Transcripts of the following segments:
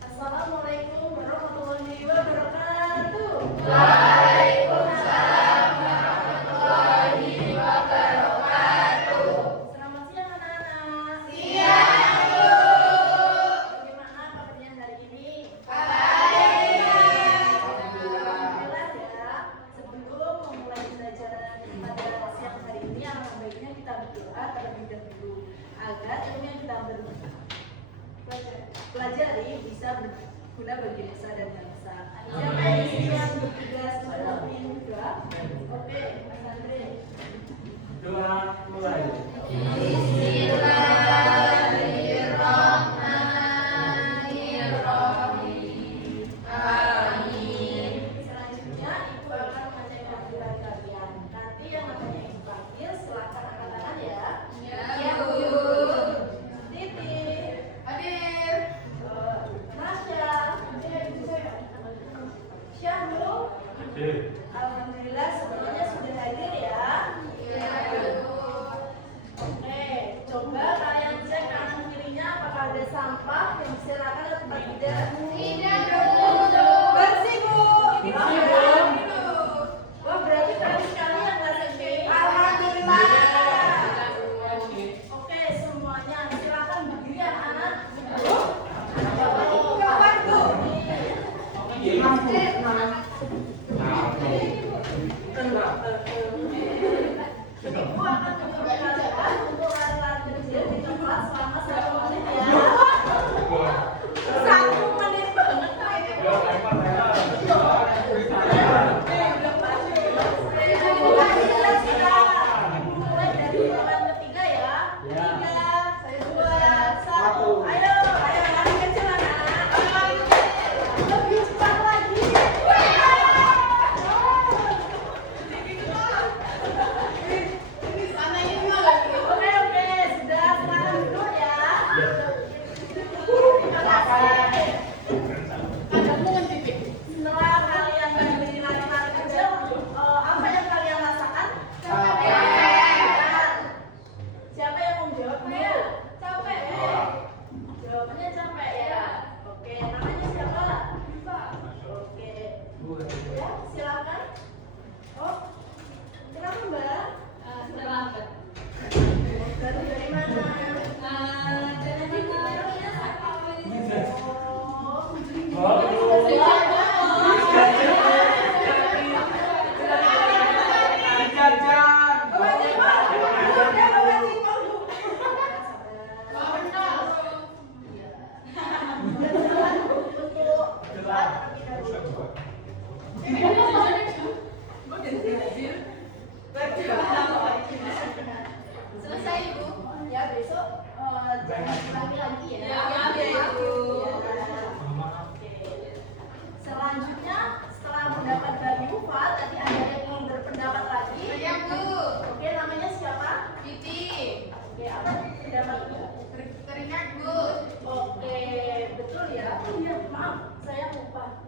Assalamualaikum warahmatullahi wabarakatuh. Waalaikumsalam warahmatullahi wabarakatuh. Selamat siang anak-anak. Siang, Bu. Bagaimana kabarnya hari ini? Baik. Alhamdulillah ya. Sebelum memulai pembelajaran pada siang hari ini, alangkah baiknya kita berdoa terlebih dahulu agar ilmu yang kita pelajari bisa berguna bagi nusa dan bangsa. Siapa yang di sini yang bertugas memimpin doa? Oke, Mas Andre. Doa mulai. Bismillahirrahmanirrahim. Amin. Selanjutnya Ibu akan membacakan surat kalian. Nanti yang namanya Ibu panggil silakan angkat tangan ya. Ya, Bu. Titi, Hadir. Nasya, Syahrul. Hadir. Alhamdulillah semuanya sudah hadir ya. Ya, Bu. Oke, coba kalian cek kanan kirinya apakah ada sampah yang berserakan atau tidak. Tidak, Bu. Bersih Bu. Bersih, Bu. Wah berarti kali sekali yang nggak bersih. Alhamdulillah. Oke semuanya silakan berdiri anak-anak. Ibu akan mencoba kalian untuk lari-lari kecil di tempat selama 1 menit ya. 1 menit banget kayaknya. Mulai dari ulangan ketiga ya. 3, 2, 1. Ayo lari kecil anak. Lebih cepat lagi. Oke, sudah sekarang duduk ya. Terima kasih. Setelah kalian berdiri lari-lari kecil, apa yang kalian rasakan? Capek. Siapa yang mau jawab? Capek. Jawabannya capek ya. Oke, namanya siapa? Oke. Ya, silakan. Oh, kenapa Mbak? Terlambat. Baru dari mana? Dari mana? Oh, Selesai, Bu. ya besok jangan sekali lagi ya. Ya, Bu. Oke. Selanjutnya setelah mendapat babi Ufa, tadi ada yang ingin berpendapat lagi. Ya, Bu. Oke, namanya siapa? Titi. Oke, apa pendapatnya? Teringat, Bu. Oke, betul ya. Oh iya, maaf, saya lupa.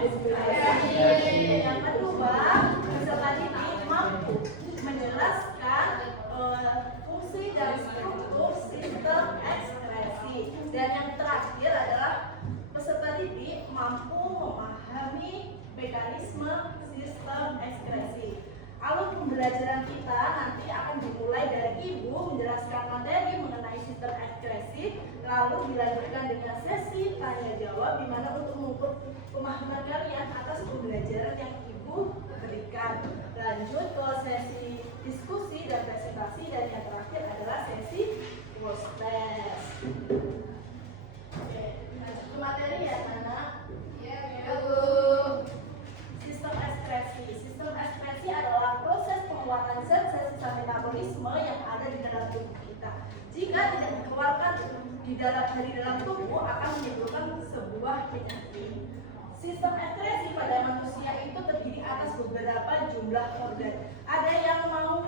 Yang kedua, peserta didik mampu menjelaskan fungsi dan struktur sistem ekspresi. Dan yang terakhir adalah peserta didik mampu memahami mekanisme sistem ekspresi. Alur pembelajaran kita nanti akan dimulai dari Ibu menjelaskan materi mengenai sistem ekspresi, lalu dilanjutkan dengan sesi tanya jawab di mana untuk mengukur pemahaman kalian atas pembelajaran yang Ibu berikan. Lanjut ke sesi diskusi dan presentasi, dan yang terakhir adalah sesi close test. Oke, lanjut ke materi ya, Nana. Sistem ekspresi. Sistem ekspresi adalah proses pengeluaran zat-zat sisa metabolisme yang ada di dalam tubuh kita. Jika tidak dikeluarkan dari dalam tubuh akan menimbulkan sebuah penyakit. Sistem ekspresi pada manusia itu terdiri atas beberapa jumlah organ. Ada yang mau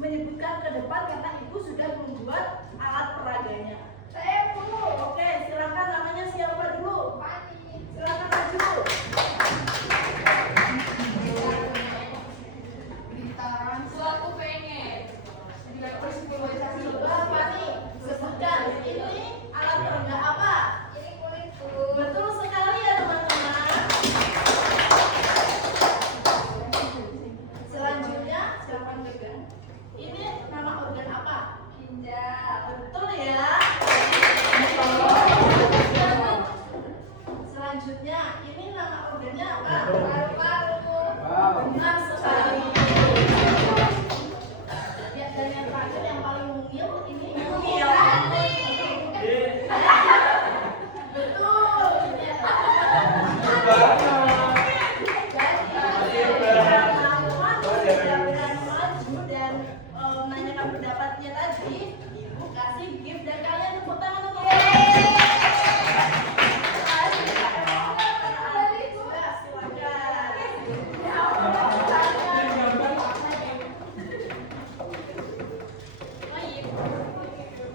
menyebutkan ke depan karena Ibu sudah membuat alat peraganya. Saya dulu. Oke, silakan, namanya siapa dulu? Fani. Silakan maju. Bintang. Suatu pengen. Coba Fani, sebutkan ini alat peraga apa? Ini kulit Bu. Betul sekali ya teman-teman. Selanjutnya silakan pegang. Ini nama organ apa? Ginjal. Betul ya. Selanjutnya ini nama organnya apa? Paru-paru. Benar sekali. Ya, dan yang terakhir yang paling mungil ini mungil. Betul. Ya. Maju dan menanyakan pendapatnya tadi, Ibu kasih gift dan kalian tepuk tangan untuk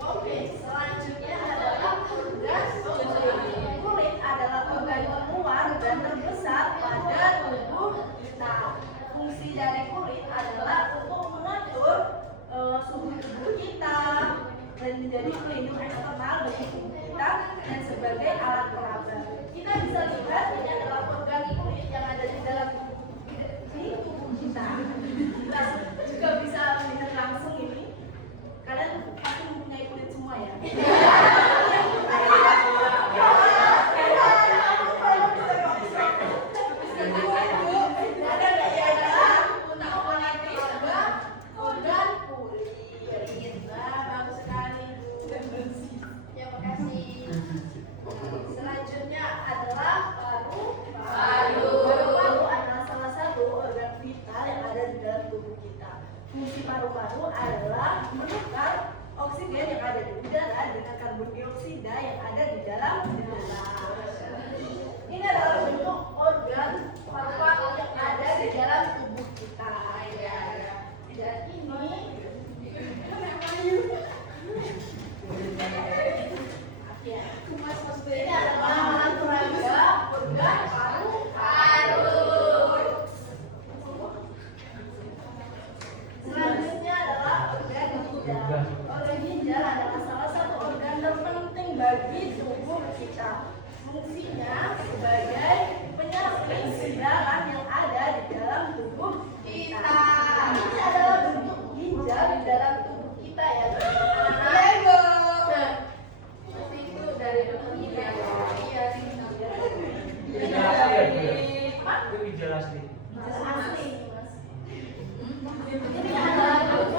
Oke, selanjutnya adalah organ kulit. Kulit adalah organ terluar dan terbesar pada tubuh kita. Fungsi dari kulit adalah untuk mengatur suhu tubuh kita dan menjadi pelindung eksternal bagi tubuh kita dan sebagai alat peraba. Kita bisa lihat ini adalah organ kulit yang ada di dalam tubuh kita. Kita juga bisa melihat langsung ini. Kalian pasti mempunyai kulit semua ya. Organ kulit. Nah, bagus sekali. Ya, makasih. Selanjutnya adalah Paru. Paru adalah salah satu organ vital yang ada di dalam tubuh kita. Fungsi paru-paru adalah menukar oksigen yang ada di udara dengan karbon dioksida yang ada di dalam udara. Ini adalah bentuk organ paru-paru yang ada di dalam tubuh kita. Dan ini adalah alat peraga organ paru-paru. Selanjutnya adalah organ ginjal. Organ ginjal adalah salah satu organ terpenting bagi tubuh kita. Fungsinya sebagai penyaping darah yang ada di dalam tubuh kita. Ini adalah bentuk ginjal di dalam tubuh kita ya. Ibu. Nah, seperti itu dari bentuk ginjal. Iya, Itu ginjal asli. asli, Mas. Ini adalah bentuk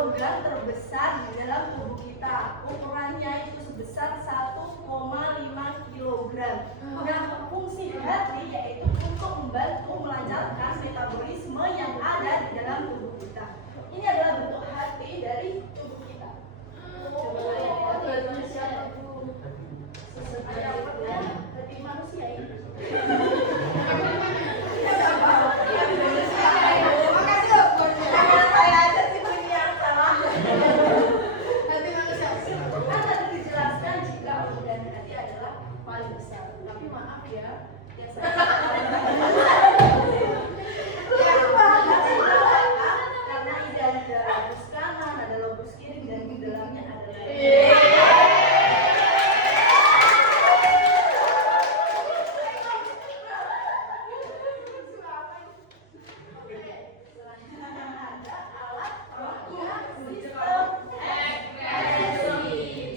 organ terbesar di dalam tubuh kita. Ukurannya itu sebesar 1,5 kg. Nah, fungsi hati yaitu untuk membantu melancarkan metabolisme yang ada di dalam tubuh kita. Ini adalah bentuk hati dari tubuh kita. Coba lihat hati siapa tuh? Seperti hati manusia ini. Ya, karena ide ada lobus kanan, ada lobus kiri, dan di dalamnya ada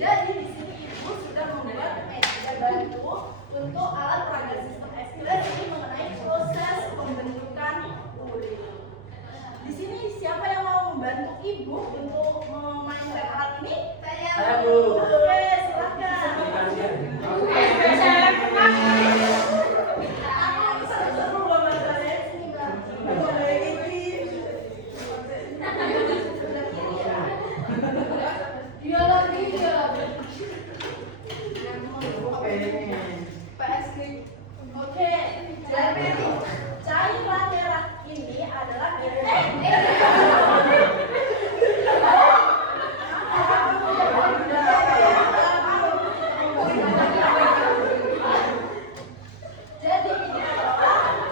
jadi di sini ibu sudah membuat media bantu untuk alat peraga sistem ekskresi mengenai proses pembentukan urin. Di sini siapa yang mau membantu ibu untuk memainkan alat ini? Saya, Bu. Oke, silakan. Aku seru banget saya sini, Mbak. Boleh ini. Dia lagi. PSG. Oke, jadi cairan merah ini adalah jadi ini adalah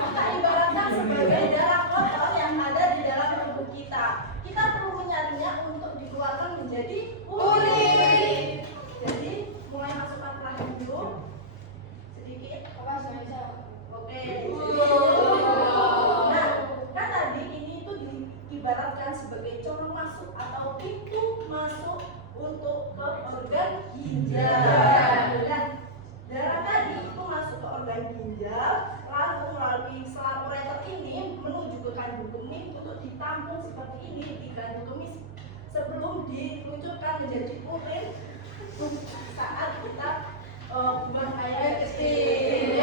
kita ibaratkan sebagai darah kotor yang ada di dalam tubuh kita. Kita perlu menyaringnya untuk dikeluarkan menjadi urin. Jadi mulai masukkan terakhir dulu sedikit. Apa saya? Oke. Nah, kan tadi ini itu diibaratkan sebagai corong masuk atau pintu masuk untuk ke organ ginjal. Dan darah tadi itu masuk ke organ ginjal, lalu melalui selang ureter ini menuju ke kandung kemih untuk ditampung seperti ini di kandung kemih sebelum diluncurkan menjadi urin saat kita buang air kecil.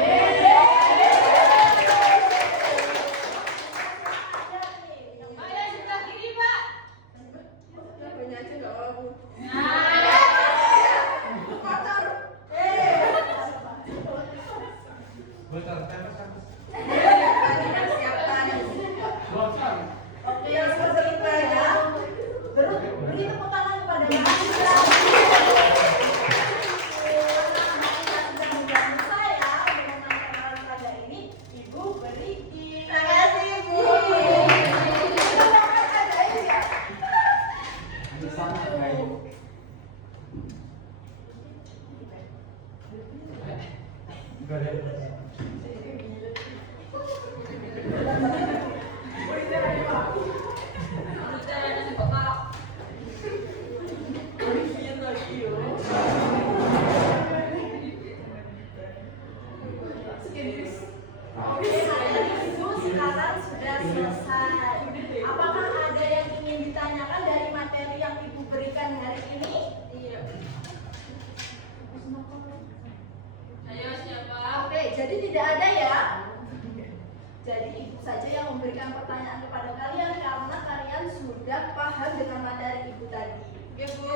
Oke, seperti itu ya. Beri tepuk tangan kepada mahasiswa. Saya menggunakan alat peraga ini, Ibu beri. Terima kasih, Ibu. Oke, Ibu sekarang sudah selesai. Apakah ada yang ingin ditanyakan dari materi yang Ibu berikan hari ini? Iya. Ayo siapa? Oke, jadi tidak ada ya. Jadi Ibu saja yang memberikan pertanyaan kepada kalian karena kalian sudah paham dengan materi Ibu tadi. Ya Bu.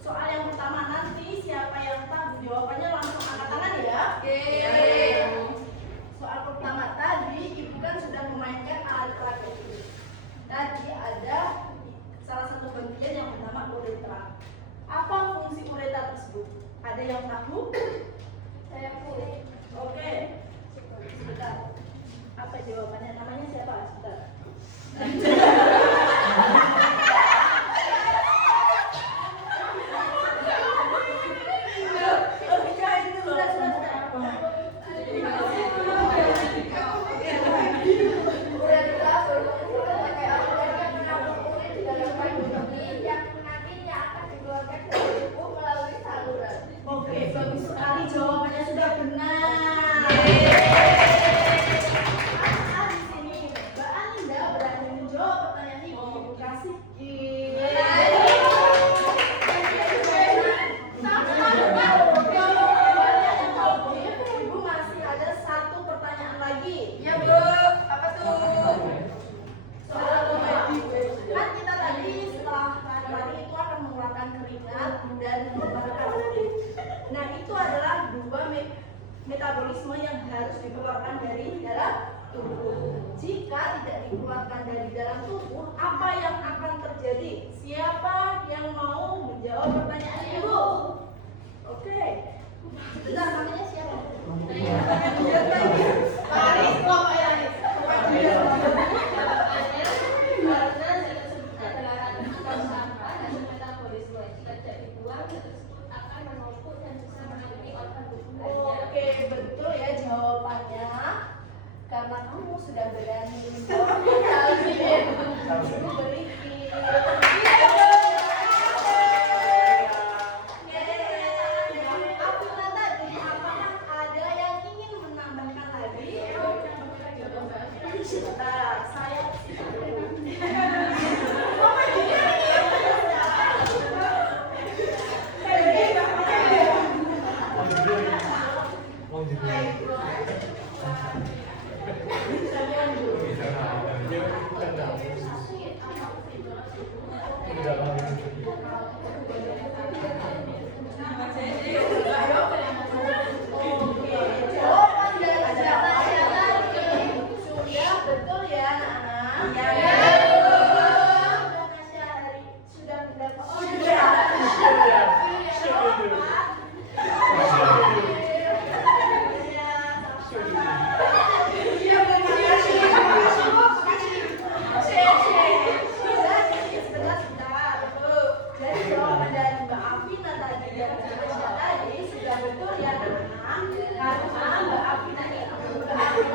Soal yang pertama nanti siapa yang tahu jawabannya langsung angkat tangan ya. Yeay. Soal pertama tadi Ibu kan sudah memainkan alat peraga ini. Tadi ada salah satu bagian yang bernama uretra. Apa fungsi uretra tersebut? Ada yang tahu? Saya Bu. Oke. Sebentar. Apa jawabannya? Namanya siapa? Sebentar. Oke, bagus sekali jawabannya sudah benar. Di sini Mbak Aninda berani menjawab pertanyaan Ibu. Ibu kasih. Ibu masih ada satu pertanyaan lagi. Ya Bu. Apa tuh? Soal kan kita tadi setelah lari itu akan mengeluarkan keringat dan mengeluarkan urin. Nah, itu adalah dua metabolisme yang harus dikeluarkan dari dalam tubuh. Jika tidak dikeluarkan dari dalam tubuh, apa yang akan terjadi? Siapa yang mau menjawab pertanyaan Ibu? Oke. Sebentar, namanya siapa? sudah berani Ibu beri Afina tadi, apakah ada yang ingin menambahkan lagi? Nah, saya Mau juga. Oke, jawaban dari Tasya tadi sudah betul ya, anak-anak? Ya. Sudah Tasya hari sudah mendapat. Oh, sudah. Jadi jawaban dari Mbak Afina tadi dan Tasya tadi sudah betul ya, anak-anak? Karena Mbak Afina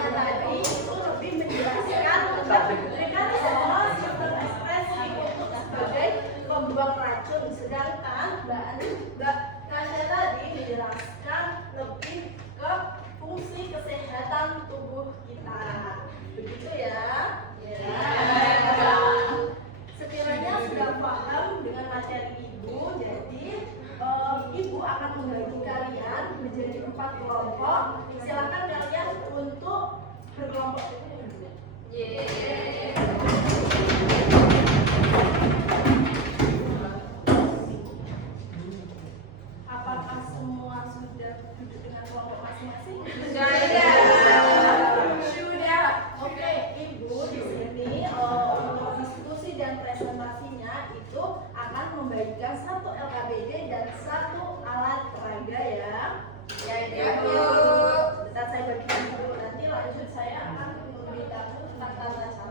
tadi itu lebih menjelaskan tentang mekanisme sistem ekspresi untuk sebagai pembuang racun, sedangkan Mbak Tasya tadi menjelaskan lebih ke fungsi kesehatan tubuh kita. Begitu ya? Ya. Sekiranya sudah paham dengan materi Ibu, jadi Ibu akan membagi kalian menjadi 4 kelompok. Silakan kalian untuk berkelompok. Apakah semua sudah duduk dengan kelompok masing-masing? Sudah. Oke, Ibu di sini untuk diskusi dan presentasinya itu akan membagikan 1 LKBD dan 1 alat peraga ya. Ya, Bu. Bentar saya bagikan dulu, nanti lanjut saya akan memberitahu tentang tata cara.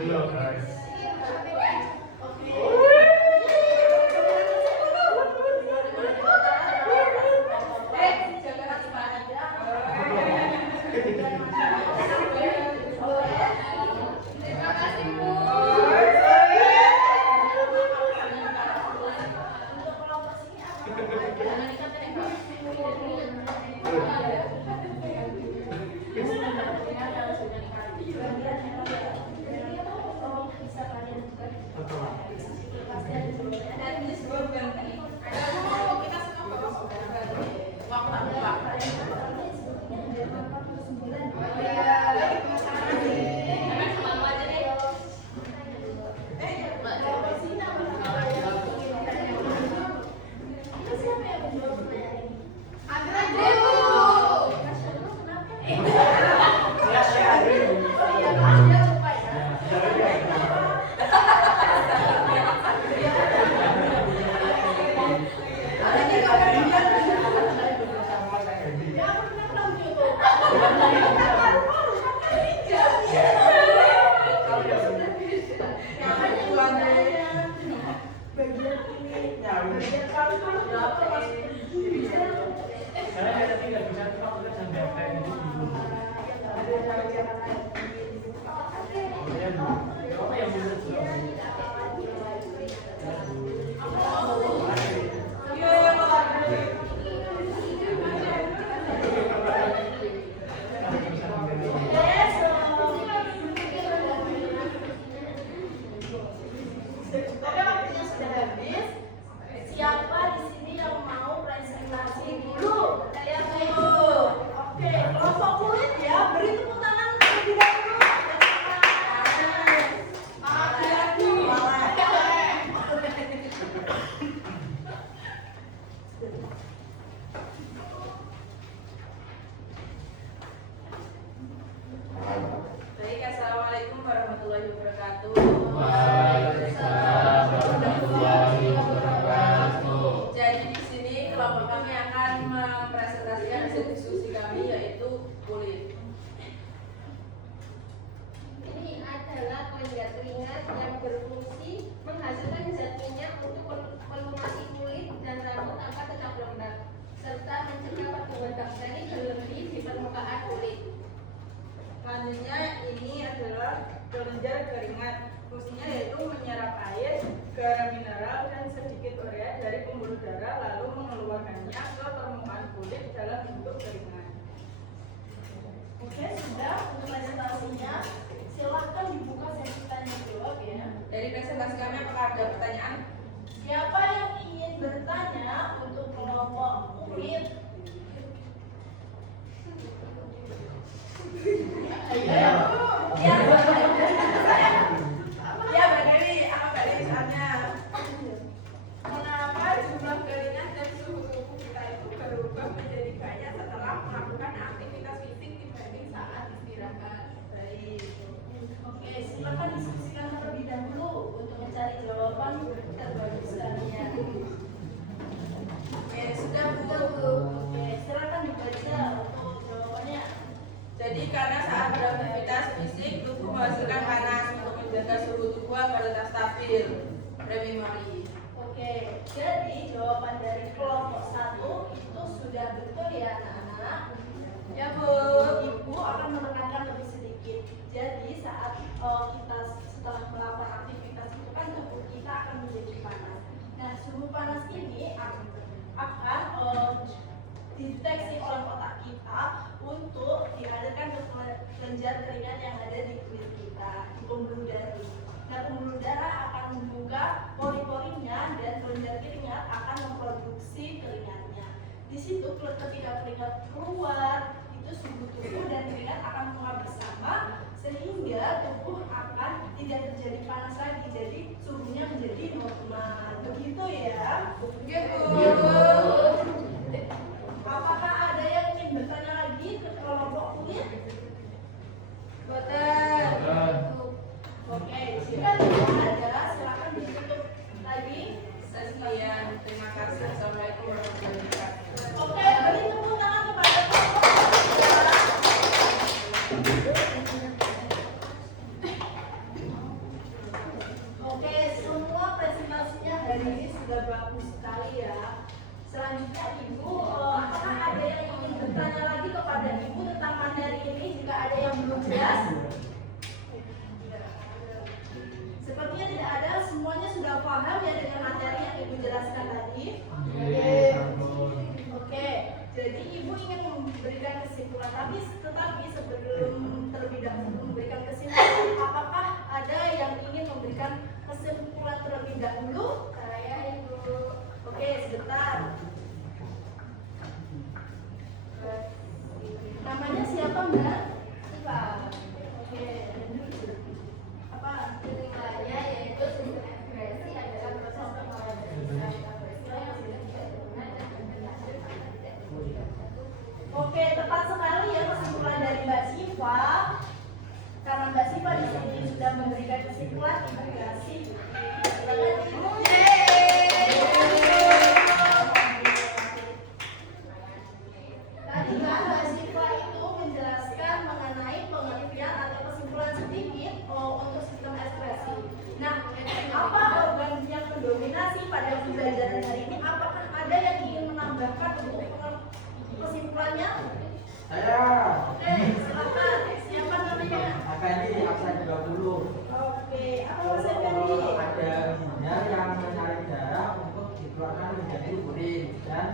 Belum guys. Terima kasih, Bu. Saya tidak bisa cuma kita jangan kayak gitu dulu. Apa yang bisa Siapa di sini yang mau presentasi dulu? Saya dulu. Oke, kelompok kulit ya, beri tepuk tangan terlebih dahulu. Baik, assalamualaikum warahmatullahi wabarakatuh. Waalaikumsalam warahmatullahi wabarakatuh. Jadi di sini kelompok kami akan mempresentasikan hasil diskusi kami yaitu kulit. Ini adalah kelenjar keringat yang berfungsi menghasilkan zat minyak untuk melumasi kulit dan rambut agar tetap lembab, serta mencegah pertumbuhan bakteri berlebih di permukaan kulit. Selanjutnya ini adalah kelenjar keringat. Fungsinya yaitu menyerap air, garam mineral, dan sedikit urea dari pembuluh darah lalu mengeluarkannya ke permukaan kulit dalam bentuk keringat. Oke, sudah untuk presentasinya. Silahkan dibuka sesi tanya jawab ya. Dari presentasi kami apakah ada pertanyaan? Siapa yang ingin bertanya untuk kelompok kulit? Ya. Ya, Ya, Mbak Dewi, apa Mbak Dewi soalnya? Mengapa jumlah keringat dan suhu tubuh kita itu berubah menjadi banyak setelah melakukan aktivitas fisik dibanding saat istirahat? Baik. oke, silakan diskusikan terlebih dahulu untuk mencari jawaban terbagus kalian. Oke, sudah Bu. Oke, silakan dibaca untuk jawabannya. Jadi karena saat beraktivitas fisik tubuh menghasilkan panas untuk menjaga suhu tubuh agar tetap stabil. Memori. Oke, jadi jawaban dari kelompok 1 itu sudah betul ya anak-anak. Ya Bu. Ibu akan menekankan lebih sedikit. Jadi saat kita setelah melakukan aktivitas itu kan tubuh kita akan menjadi panas. Nah, suhu panas ini akan dideteksi oleh otak kita untuk dialirkan ke kelenjar keringat yang ada di kulit kita, di pembuluh darah. Nah, pembuluh darah akan membuka pori-porinya dan kelenjar keringat akan memproduksi keringatnya. Di situ ketika keringat keluar, itu suhu tubuh dan keringat akan menguap bersama sehingga tubuh akan tidak terjadi panas lagi. Jadi suhunya menjadi normal. Begitu ya. Gitu. Apakah ada yang ingin bertanya lagi ke kelompok kulit? Boten. Oke, jika tidak ada, silakan ditutup lagi. Sekian. Terima kasih. Assalamualaikum warahmatullahi wabarakatuh. Oke, beri tepuk tangan kepada kelompok kulit. kesimpulan. Tetapi sebelum terlebih dahulu memberikan kesimpulan, apakah ada yang ingin memberikan kesimpulan terlebih dahulu? Saya Ibu. Oke, sebentar. Namanya siapa, Mbak? Siva. Oke. Apa? Nilainya yaitu sistem ekspresi adalah proses pengolahan dari ekspresi yang sudah ditentukan dan berlanjut karena tidak diubah. Oke, tepat sekali ya kesimpulan dari Mbak Siva. Karena Mbak Siva di sini sudah memberikan kesimpulan, terima kasih. Silakan Ibu. Tadi kan Mbak Siva itu menjelaskan mengenai pengertian atau kesimpulan sedikit untuk sistem ekspresi. Nah, apa organ yang mendominasi pada pembelajaran hari ini? Apakah ada yang ingin menambahkan untuk kesimpulannya? Saya Oke, silakan. Siapa namanya? Effendi absen 20. Oke, apa Mas Effendi? Ada ginjal yang mencari darah untuk dikeluarkan menjadi urin dan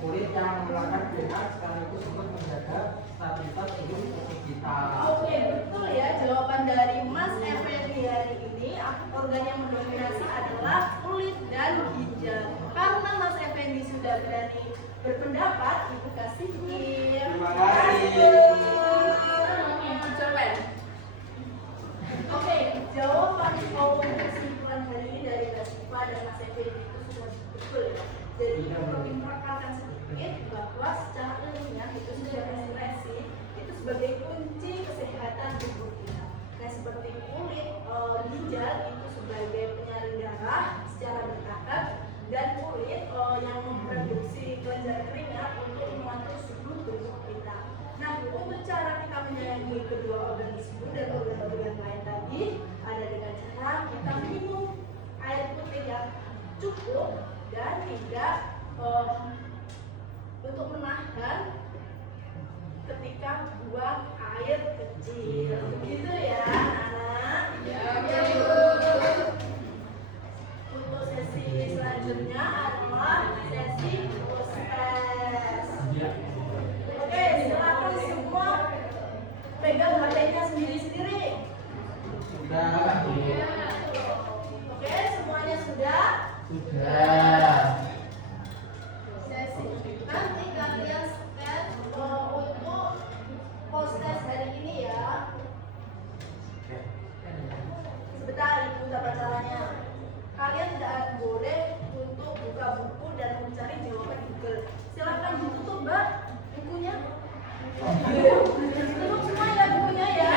kulit yang mengeluarkan pH sekaligus untuk menjaga stabilitas tubuh kita. Oke, betul ya jawaban dari Mas Effendi hari ini. Organ yang mendominasi adalah kulit dan ginjal. Karena Mas Effendi sudah berani berpendapat, Ibu kasih gift. Terima kasih. Oke, jawaban kesimpulan hari ini dari Mbak Siva dan Mas Effendi itu sudah betul ya. Jadi perlu diperkenalkan sedikit bahwa secara ilmiah itu sudah ekspresi itu sebagai kunci kesehatan tubuh kita. Nah, seperti kulit, ginjal itu sebagai penyaring darah secara bertahap, dan kulit yang memproduksi kelenjar keringat untuk mengatur suhu tubuh kita. Nah, untuk cara kita menyayangi kedua organ tersebut dan organ-organ lain tadi ada dengan cara kita minum air putih yang cukup dan tidak untuk menahan ketika buang air kecil. Begitu ya, anak-anak? Untuk sesi selanjutnya adalah sesi proses. Oke, silakan semua pegang HP-nya sendiri-sendiri. Sudah. Oke, semuanya sudah? Sudah. Sesi. Nanti kalian scan untuk proses hari ini ya. Sebentar, Ibu tata caranya. Kalian tidak boleh untuk buka buku dan mencari jawaban di Google. Silakan ditutup, Mbak, bukunya. Tutup semua ya bukunya ya.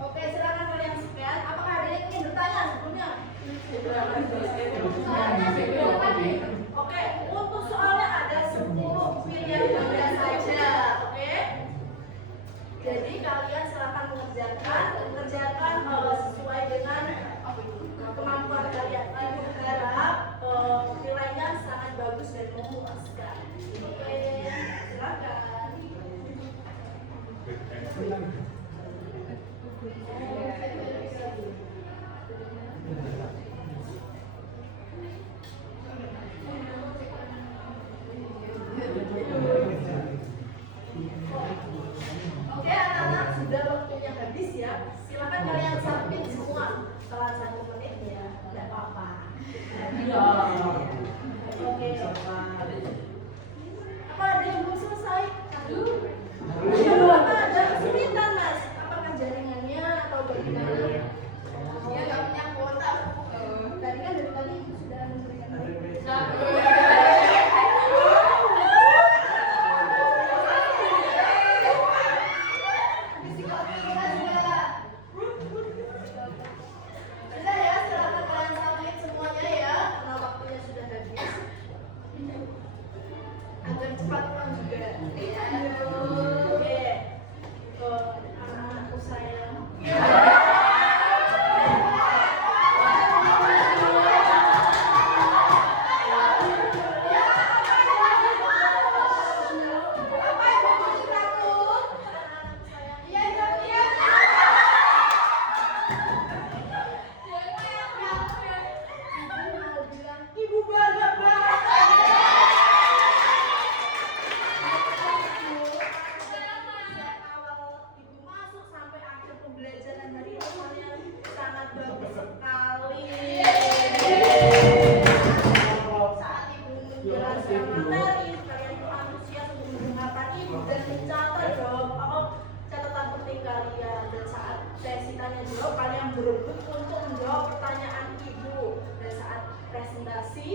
Oke, silakan kalian scan. Apakah ada yang ingin bertanya sebelumnya? Oke, untuk soalnya ada 10 pilihan ganda saja. Oke. Jadi kalian silakan mengerjakan sesuai dengan kemampuan kalian. Ibu harap nilainya sangat bagus dan memuaskan. Oke, silakan. Oke, anak-anak, sudah waktunya habis ya. Silakan kalian submit semua. Setelah 1 menit ya, tidak apa-apa. Oke. Apa ada yang belum selesai? Aduh. Apa ada kesulitan, Mas?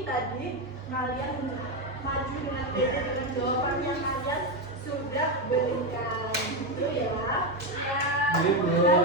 tadi kalian maju dengan pede dengan jawaban yang kalian sudah berikan. Gitu ya. Iya, Bu.